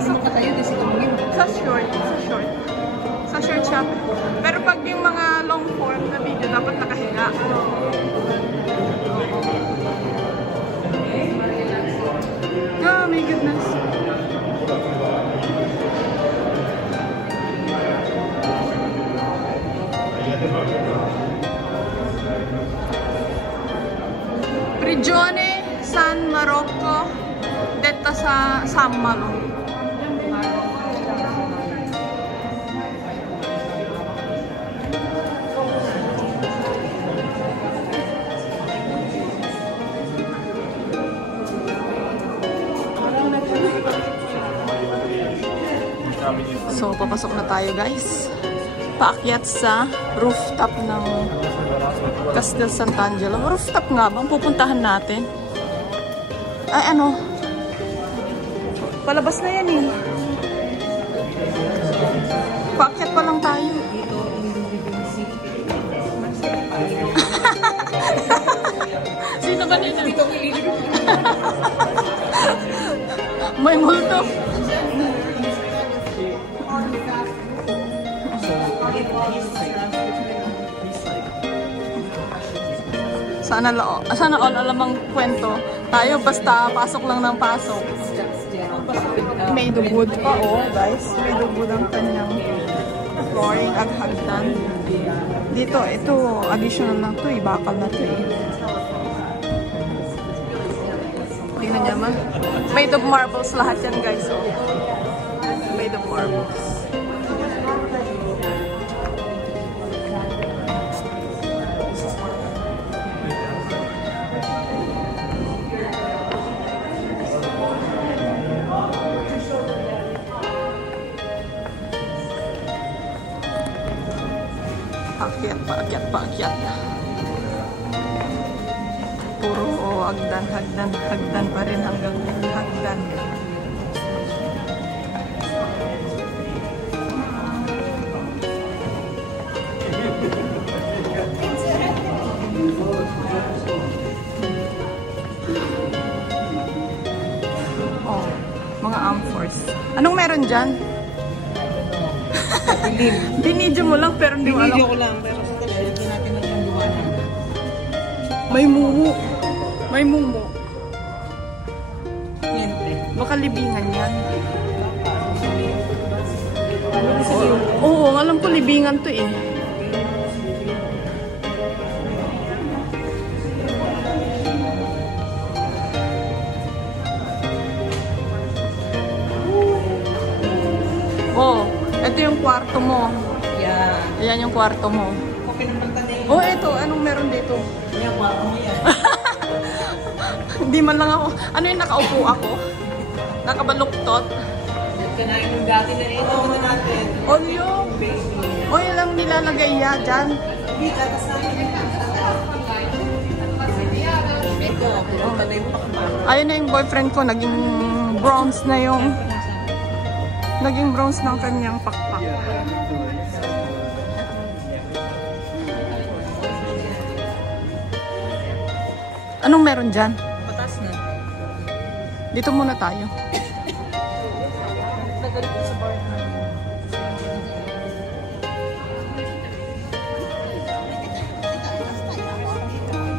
Papasok ka tayo din sa short. Sa short siya. Pero pag yung mga long form na video, dapat nakahiga. Oh my goodness. Prigione San Marocco detta sa San Malo. So, papasok na tayo guys. Paakyat sa rooftop ng Castel Sant'Angelo. Rooftop nga bang pupuntahan natin? Ay, ano? Palabas na yan eh. Paakyat pa lang tayo. Sino ba nila? May multo. Sana all alamang kwento. Tayo basta pasok lang ng pasok. Made of wood pa guys. Made of wood ang kanyang flooring at hagdan. Dito, ito additional lang to bakal na to Tingnan niya man. Made of marbles lahat yan guys. Made of marbles. Paakyat. Puro hagdan pa rin hanggang hagdan. Oh, mga amphors. Anong meron dyan? Binidyo mo lang pero hindi mo alam. Binidyo ko lang pero sa talaga natin ang liwanag. May mumu. May mumu. Yan. Baka libingan yan. Oo, alam ko libingan to eh. Oh, ito yung kwarto mo. Yeah. Ayan yung kwarto mo. Oh, ito. Anong meron dito? Yung kwarto mo yan. Hindi man lang ako. Ano yung nakaupo ako? Nakabaluktot? Kanain yung dati na rin. Ito na natin. Oh, yung. Oh, yun lang nilalagay ya dyan. Ayun na yung boyfriend ko. Naging bronze na yung ng kanyang pakpak. Anong meron dyan? Patas na. Dito muna tayo.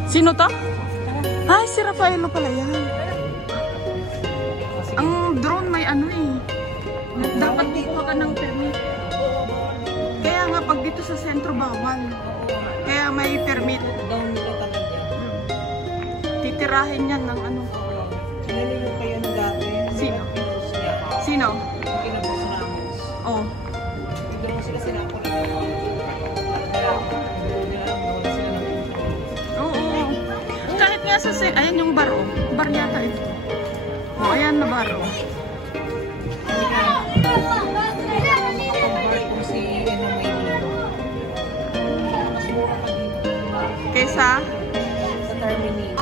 Sino to? Ay, si Rafaelo pala yan. Ang drone may ano eh. Dapat kukuha ka ng permit. Kaya nga pag dito sa sentro bawal. Kaya may permit. Titirahin yan ng ano. Sinalilo kayo na dati. Sino? Sino? Oh. Hindi mo sila sinakot. Oo. Kahit nga sa ayan yung bar oh. Bar yata ito. Oh, ayan na bar oh. Kaysa? Sa terminate.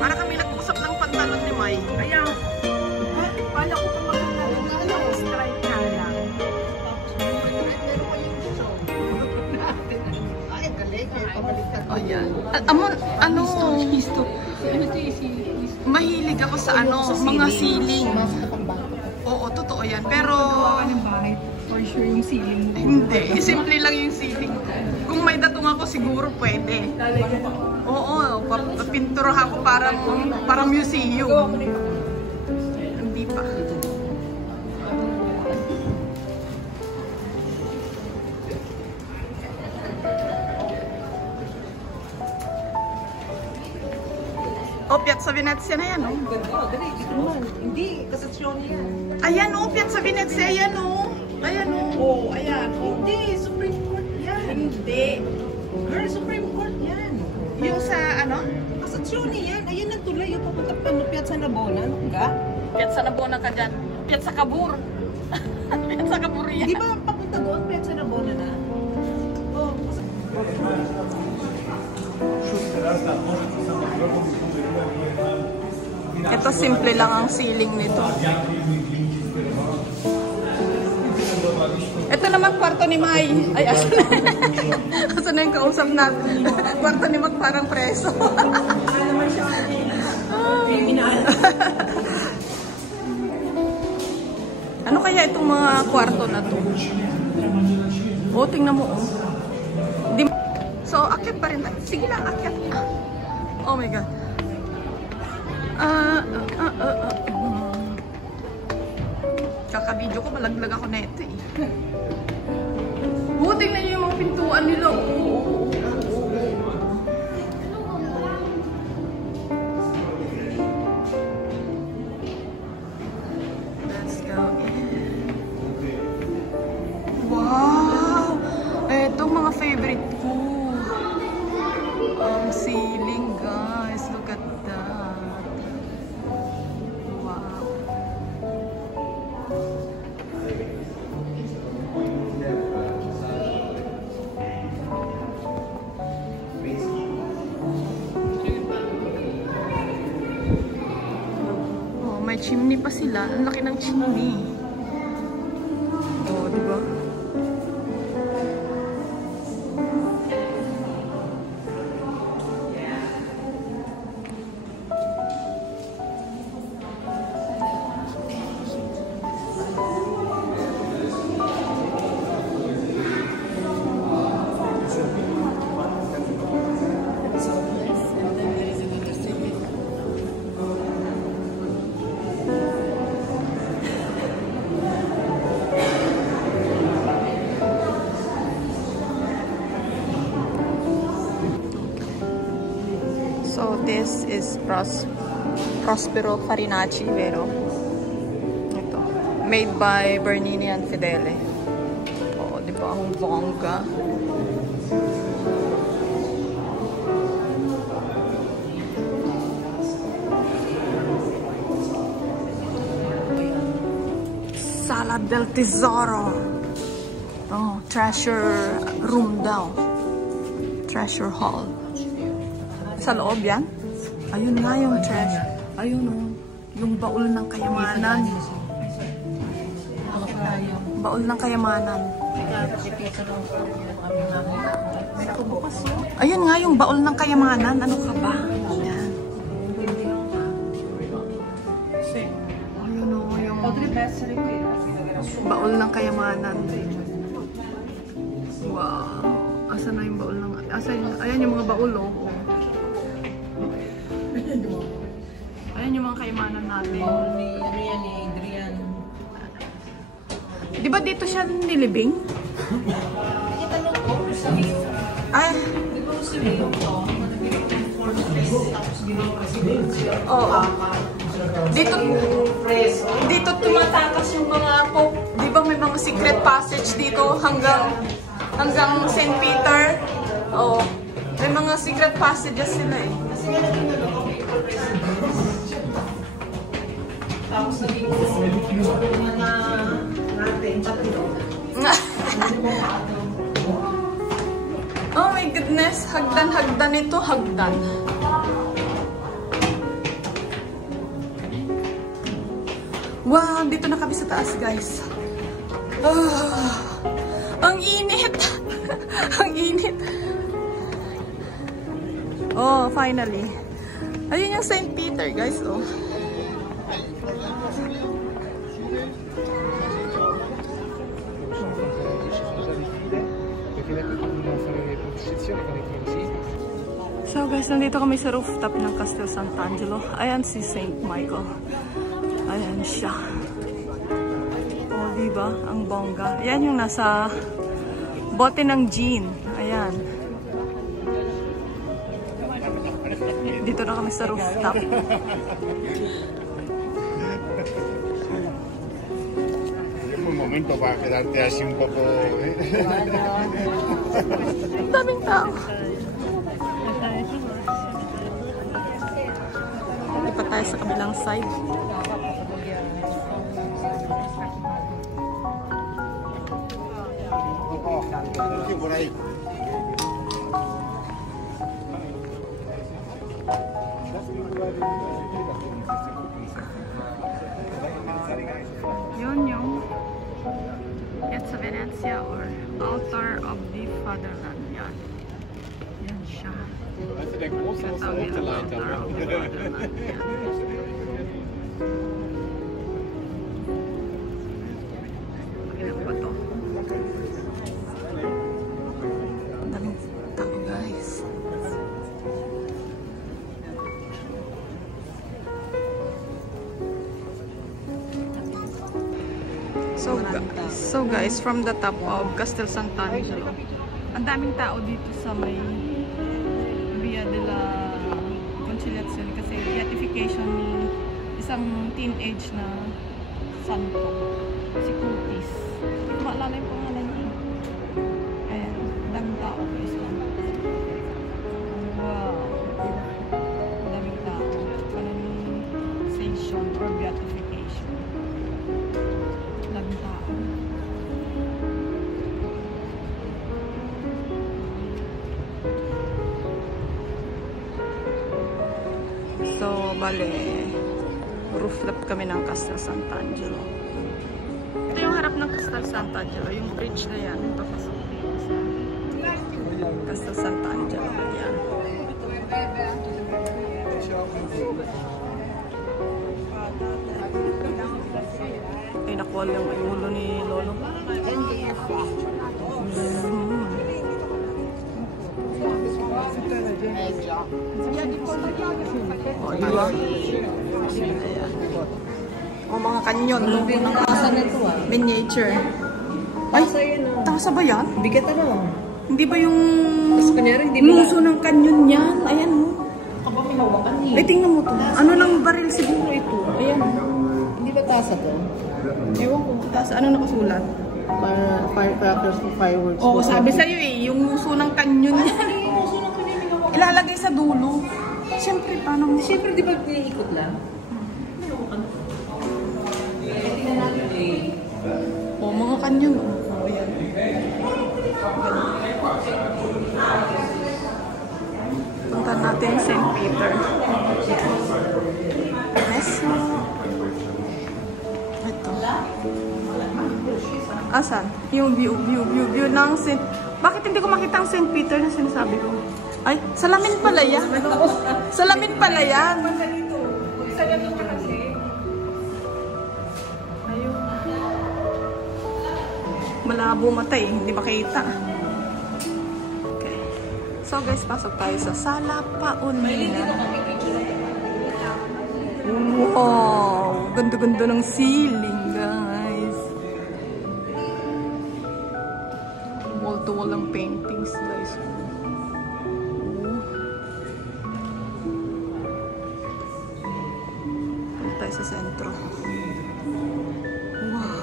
Para kami nag-usap ng pantalon ni May. Kaya, pala ko pa magkakaroon strike nga lang. Ay, galing. Oh, yan. Ano? Histo. Ano ito? mahilig ako sa mga ceiling. Oo, totoo yan. Pero ng bahay, for sure yung ceiling. hindi, simple lang yung ceiling. Kung may datong ako siguro pwede. Oo, papinturahan ko parang museum. Hindi pa. Oh, Piazza Venezia na yan, oh. Dali, dito naman. Hindi, kasasyon yan. Ayan, oh, Piazza Venezia, ayan, oh. Ayan, oh. Oh, ayan. Hindi, Supreme Court yan. Hindi. Girl, Supreme Court yan. Yung sa, Kasasyon yan. Ayan ang tulay. Yung papunta pa ng Piazza Navona. Nga? Piazza Navona ka dyan. Piazza Cavour. Piazza Cavour yan. Di ba papunta doon, Piazza Navona na? Oh, Ito, simple lang ang ceiling nito. Ito naman, kwarto ni Mai. Ay, asan na? Asan na yung kausap natin? Kwarto ni Mag parang preso. Ano kaya itong mga kwarto na to? Oh, tingnan mo, oh. So, akyat pa rin. Sige lang, akyat. Oh my God. Kaka-video ko, malaglag ako na ito eh. Oh, tingnan niyo yung mga pintuan nila. Let's go in. Wow! Ito mga favorite ko. Ceiling, guys. Look at that. Wow. Oh, may chimney pa sila. Ang laki ng chimney. Oh, di ba? So this is Prospero Farinacci, vero? Ito. Made by Bernini and Fedele. Oh, di ba? Ang bongga. Sala del Tesoro. Oh, treasure room daw. Treasure hall. Sa loob yan? Ayun nga yung treasure. Ayun o. Yung baul ng kayamanan. Baul ng kayamanan. Ayun nga yung baul ng kayamanan. Ano ka ba? Yan. Ayun o. Yung baul ng kayamanan. Wow. Asan na yung baul ng... Ayan yung mga baul o. Ayan yung mga kayamanan natin. Ano yan eh, Adrian? Di ba dito siya nilibing? Itanong ko, Ay. di ba si Leo to? Tapos ginawa presidensya. Oo. Dito tumatakas yung mga pope. Di ba may mga secret passage dito hanggang St. Peter? Oo. May mga secret passages sila eh. Kasi nga naging tapos naging mga natin, tatlo. Oh my goodness, hagdan ito, hagdan. Wow, dito na kami sa taas, guys. Oh, ang init. Ang init. Oh, finally. Ayun yung St. Peter, guys, oh. So guys, nandito kami sa rooftop ng Castel Sant'Angelo. Ayan si St. Michael. Ayan siya. O, diba? Ang bongga. Ayan yung nasa bote ng gin. Ayan. Dito na kami sa rooftop. Un momento para quedarte así un poco. Daming tao. Lipat tayo sa kabilang side. Por ahí. Yun yung Piazza Venezia or Altar of the Fatherland. Yan. Yan siya. Sa tawag nila Altar of the Fatherland. Yan. Pakilap pa to. Ang daming tao, guys. So guys, from the top of Castel Sant'Angelo, ang daming tao dito sa may Via della Conciliazione kasi beatification ni isang teenage na santo, si Curtis. Hindi ko maalala yung pangalan niya. Ayan, daming tao guys. Wow! Daming tao. Canonization or beatification. Daming tao. So, bale, rooftop kami ng Castel Sant'Angelo. Ito yung harap ng Castel Sant'Angelo, yung bridge na yan. Papasok dito sa Castel Sant'Angelo. Yan. Ay, nakuha yung ulo ni Lolo. O, diba? O, mga kanyon. Miniature. Ay, tasa ba yan? Bigat ano? Hindi ba yung kunyari, hindi ba- muso ng kanyon yan? Ayan mo. Kapapinawakan niya. Ay, tingnan mo to. Ano lang baril siguro ito? Ayan. Hindi ba tasa to? Ewan ko. Tapos ano nakasulat? Para firecrackers for fireworks. Oo, sabi sa'yo eh. Yung muso ng kanyon yan. Ilalagay sa dulo. Siyempre, paano mo? Siyempre, di ba iniikot lang? O, mga kanyon. O, ayan. Punta natin St. Peter. Meso. Ito. Asan? Yung view ng St. Bakit hindi ko makita ang St. Peter na sinasabi ko? Ay, salamin pala yan. Salamin pala yan. Salamin ka kasi. Ayun. Malabo mata eh. Hindi makita. Okay. So guys, pasok tayo sa Sala Paolina. Wow! Ganda-ganda ng ceiling, guys. Wall-to-wall ang paintings, guys. Punta tayo sa sentro. Wow!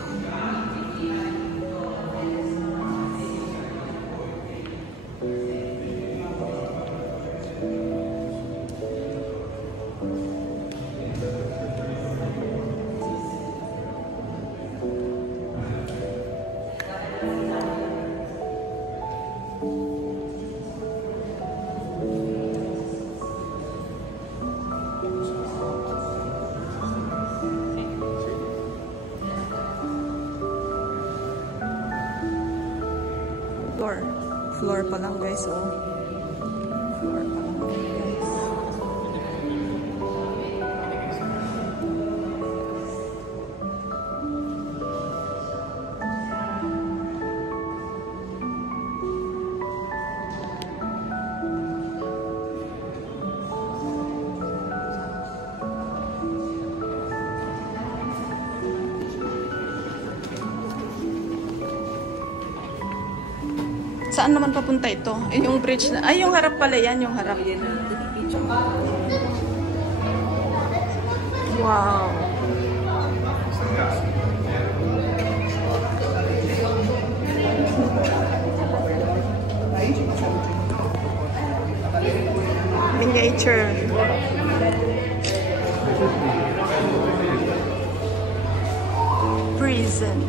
Floor pa lang guys, oh. Floor pa lang guys. Saan naman papunta ito? Eh, yung bridge na... Ay, yung harap pala yan. Yung harap. Wow. Miniature. Prison.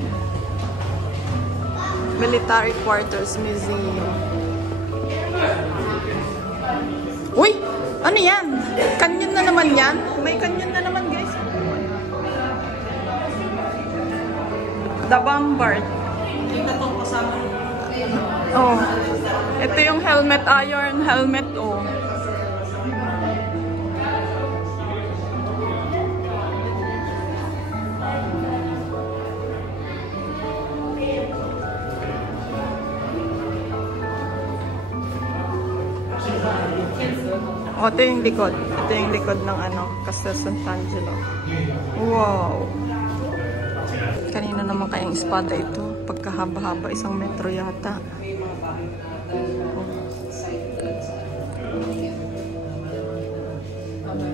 Military Quarters Museum. Uy! Ano yan? Canyon na naman yan? May canyon na naman, guys. The Bombard. Oh. Ito yung helmet, iron helmet, oh. O, ito yung likod. Ito yung likod ng ano, Castel Sant'Angelo. Wow! Kanina naman kayang espada ito. Pagkahaba-haba, 1 metro yata.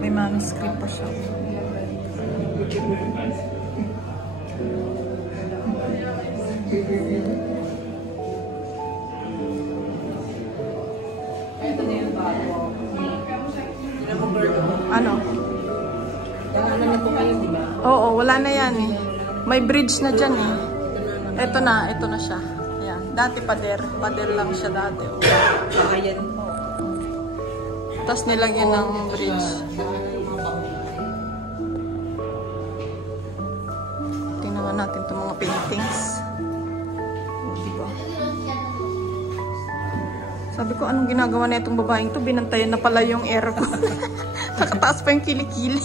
May manuscript pa siya. Ano? Oo, wala na yan eh. May bridge na dyan eh. Ito na siya. Ayan. Dati pader lang siya dati. Oh. Tapos nilagyan ng bridge. Tingnan natin itong mga paintings. Oh, diba? Sabi ko, anong ginagawa na itong babaeng to? Binantayan na pala yung air ko. Nakataas pa yung kilikili.